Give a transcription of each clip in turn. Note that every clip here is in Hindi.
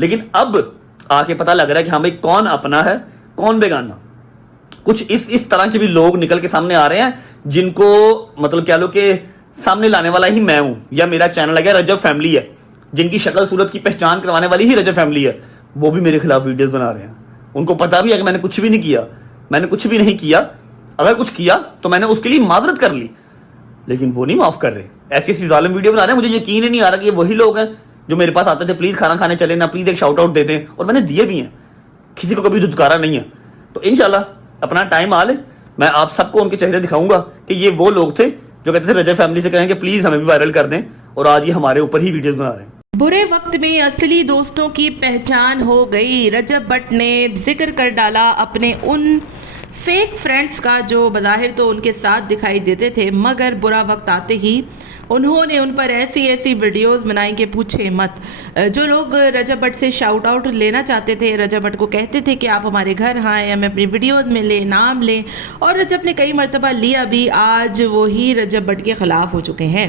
लेकिन अब आके पता लग रहा है कि हाँ भाई कौन अपना है कौन बेगाना। कुछ इस तरह के भी लोग निकल के सामने आ रहे हैं जिनको मतलब क्या लो कि सामने लाने वाला ही मैं हूं या मेरा चैनल है रजब फैमिली है, जिनकी शक्ल सूरत की पहचान करवाने वाली ही रजब फैमिली है, वो भी मेरे खिलाफ वीडियोस बना रहे हैं। उनको पता भी है कि मैंने कुछ भी नहीं किया, मैंने कुछ भी नहीं किया, अगर कुछ किया तो मैंने उसके लिए माजरत कर ली, लेकिन वो नहीं माफ कर रहे। ऐसी ऐसी जालिम वीडियो बना रहे हैं, मुझे यकीन ही नहीं आ रहा कि ये वही लोग हैं जो मेरे पास आते थे प्लीज खाना खाने चले ना, प्लीज एक शाउट आउट दे दें, और मैंने दिए भी हैं, किसी को कभी धुतकारा नहीं है। तो इंशाल्लाह अपना टाइम आ ले, मैं आप सबको उनके चेहरे दिखाऊंगा कि ये वो लोग थे जो कहते थे रजब फैमिली से कहें कि प्लीज हमें भी वायरल कर दें, और आज ये हमारे ऊपर ही वीडियोस बना रहे हैं। बुरे वक्त में असली दोस्तों की पहचान हो गई। रजब भट्ट ने जिक्र कर डाला अपने उन फेक फ्रेंड्स का जो बज़ाहिर तो उनके साथ दिखाई देते थे, मगर बुरा वक्त आते ही उन्होंने उन पर ऐसी ऐसी वीडियोस बनाई कि पूछे मत। जो लोग रजब भट्ट से शाउट आउट लेना चाहते थे, रजब भट्ट को कहते थे कि आप हमारे घर आएँ, हमें अपनी वीडियोस में ले, नाम लें, और रजब ने कई मरतबा लिया भी, आज वही रजब भट्ट के ख़िलाफ़ हो चुके हैं।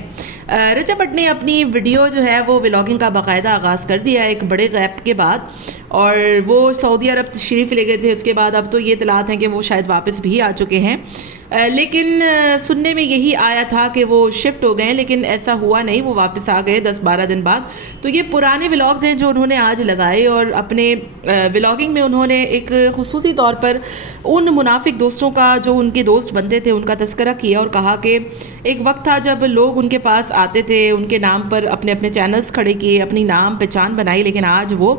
रजब भट्ट ने अपनी वीडियो जो है वो व्लॉगिंग का बाकायदा आगाज़ कर दिया एक बड़े गैप के बाद, और वो सऊदी अरब तशरीफ़ ले गए थे। उसके बाद अब तो ये इतलात हैं कि वो शायद वापस भी आ चुके हैं, लेकिन सुनने में यही आया था कि वो शिफ्ट हो गए, लेकिन ऐसा हुआ नहीं, वो वापस आ गए 10-12 दिन बाद। तो ये पुराने व्लॉग्स हैं जो उन्होंने आज लगाए, और अपने व्लॉगिंग में उन्होंने एक खुसूसी तौर पर उन मुनाफिक दोस्तों का जो उनके दोस्त बनते थे उनका तस्करा किया, और कहा कि एक वक्त था जब लोग उनके पास आते थे, उनके नाम पर अपने अपने चैनल्स खड़े किए, अपनी नाम पहचान बनाई, लेकिन आज वो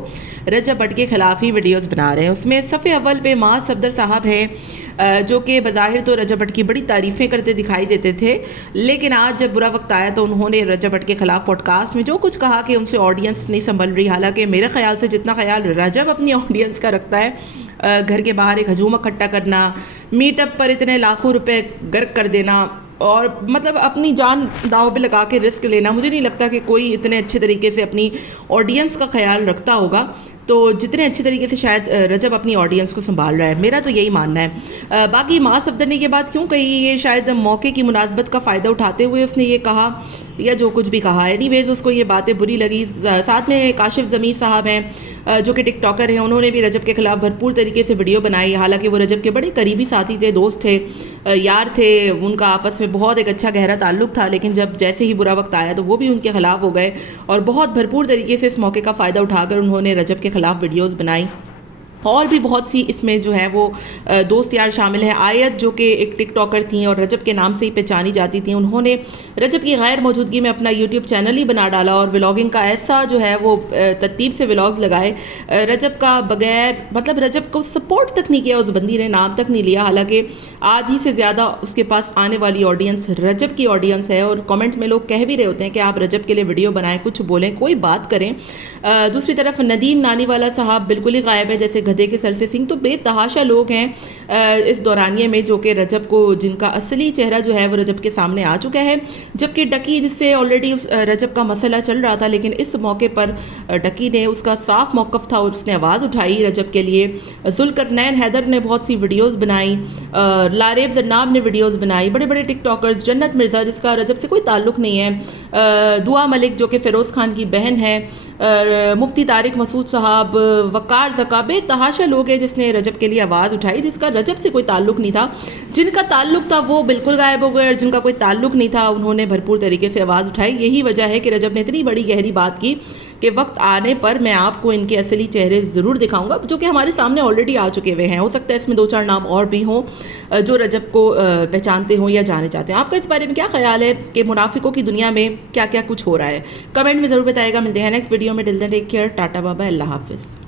रजब भट्ट के ख़िलाफ़ ही वीडियोज़ बना रहे हैं। उसमें सफ़े अव्वल पे माँ सफदर साहब हैं, जो कि बज़ाहिर तो रजब भट्ट की बड़ी तारीफ़ें करते दिखाई देते थे, लेकिन आज जब बुरा वक्त आया तो उन्होंने रजब भट्ट के ख़िलाफ़ पॉडकास्ट में जो कुछ कहा कि उनसे ऑडियंस नहीं संभल रही। हालांकि मेरे ख्याल से जितना ख्याल रजब अपनी ऑडियंस का रखता है, घर के बाहर एक हजूम इकट्ठा करना, मीटअप पर इतने लाखों रुपए गर्क कर देना, और मतलब अपनी जान दांव पे लगा के रिस्क लेना, मुझे नहीं लगता कि कोई इतने अच्छे तरीके से अपनी ऑडियंस का ख्याल रखता होगा। तो जितने अच्छे तरीके से शायद रजब अपनी ऑडियंस को संभाल रहा है, मेरा तो यही मानना है। बाकी माँ सफदर ने ये बात क्यों कही, ये शायद मौके की मुनासबत का फ़ायदा उठाते हुए उसने ये कहा, या जो कुछ भी कहा, एनीवेज उसको ये बातें बुरी लगी। साथ में काशिफ ज़मीर साहब हैं जो कि टिकटॉकर हैं, उन्होंने भी रजब के ख़िलाफ़ भरपूर तरीके से वीडियो बनाई। हालांकि वो रजब के बड़े करीबी साथी थे, दोस्त थे, यार थे, उनका आपस में बहुत एक अच्छा गहरा ताल्लुक़ था, लेकिन जब जैसे ही बुरा वक्त आया तो वो भी उनके ख़िलाफ़ हो गए, और बहुत भरपूर तरीके से इस मौके का फ़ायदा उठाकर उन्होंने रजब के ख़िलाफ़ वीडियोज़ बनाई। और भी बहुत सी इसमें जो है वो दोस्त यार शामिल हैं। आयत जो कि एक टिकटॉकर थी और रजब के नाम से ही पहचानी जाती थी, उन्होंने रजब की गैर मौजूदगी में अपना यूट्यूब चैनल ही बना डाला, और व्लॉगिंग का ऐसा जो है वो तरतीब से व्लॉग्स लगाए रजब का, बगैर मतलब रजब को सपोर्ट तक नहीं किया उस बंदी ने, नाम तक नहीं लिया। हालांकि आधी से ज़्यादा उसके पास आने वाली ऑडियंस रजब की ऑडियंस है, और कमेंट में लोग कह भी रहे होते हैं कि आप रजब के लिए वीडियो बनाएं, कुछ बोलें, कोई बात करें। दूसरी तरफ नदीम नानीवाला साहब बिल्कुल ही गायब है, जैसे गधे के सर से सिंह। तो बेतहाशा लोग हैं इस दौरानिए में जो कि रजब को, जिनका असली चेहरा जो है वो रजब के सामने आ चुका है। जबकि डकी जिससे ऑलरेडी रजब का मसला चल रहा था, लेकिन इस मौके पर डकी ने, उसका साफ मौक़िफ़ था और उसने आवाज़ उठाई रजब के लिए। जुल्करनैन हैदर ने बहुत सी वीडियोज़ बनाई, लारेब जन्नाब ने वीडियोज़ बनाई, बड़े बड़े टिकटॉकर्स, जन्नत मिर्ज़ा जिसका रजब से कोई ताल्लुक़ नहीं है, दुआ मलिक जो कि फ़िरोज़ खान की बहन है, मुफ्ती तारिक मसूद साहब, वक़ार ज़का, बेतहाशा लोग हैं जिसने रजब के लिए आवाज़ उठाई, जिसका रजब से कोई ताल्लुक़ नहीं था। जिनका ताल्लुक़ था वो बिल्कुल गायब हो गए, और जिनका कोई ताल्लुक़ नहीं था उन्होंने भरपूर तरीके से आवाज़ उठाई। यही वजह है कि रजब ने इतनी बड़ी गहरी बात की कि वक्त आने पर मैं आपको इनके असली चेहरे ज़रूर दिखाऊंगा, जो कि हमारे सामने ऑलरेडी आ चुके हुए हैं। हो सकता है इसमें 2-4 नाम और भी हों जो रजब को पहचानते हों या जाने चाहते हैं। आपका इस बारे में क्या ख्याल है कि मुनाफिकों की दुनिया में क्या क्या कुछ हो रहा है? कमेंट में ज़रूर बताइएगा। मिलते हैं नेक्स्ट वीडियो में। Till then take care, tata bye bye, अल्लाह हाफिज़।